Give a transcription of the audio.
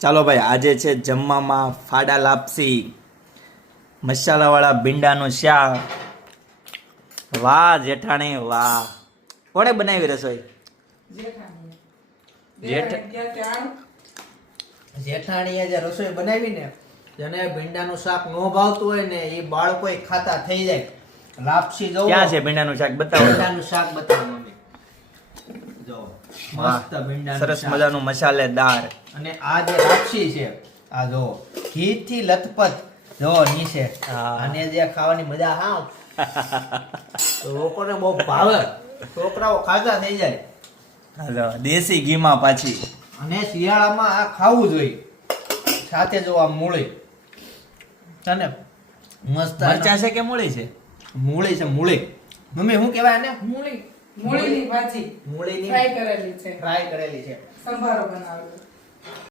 ચાલો ભાઈ, આજે છે જમવામાં ફાડા લાપસી, મસાલાવાળા ભીંડાનું શાક. વાહ જેઠાણી વાહ. કોણે બનાવી રસોઈ? જેઠાણીએ જે રસોઈ બનાવી ને, જેને ભીંડાનું શાક નો ભાવતું હોય ને એ બાળકો ખાતા થઈ જાય. લાપસી જો ક્યાં છે ભીંડાનું શાક? બતાવો. ભીંડાનું શાક બતાવો મમ્મી. જો મસ્ત ભીંડાનું સરસ શાક. મજાનું મસાલેદાર. અને આ જે લાપસી છે આ જો ઘી થી લથપથ જો નીચે. હા. અને જે ખાવાની મજા હા લોકોને બહુ ભાવે. છોકરાઓ ખાતા થઈ જાય. હાલો, દેશી ઘીમાં પાછી. અને શિયાળામાં આ ખાવું જોઈએ. સાથે જો આ મૂળી તને મસ્ત મરચા છે કે મૂળી છે? મૂળી છે મૂળી. મમ્મી શું કહેવાય ને? મૂળીની ભાજી મૂળીની ફ્રાય કરેલી છે, ફ્રાય કરેલી છે. સંભારો બનાવેલો.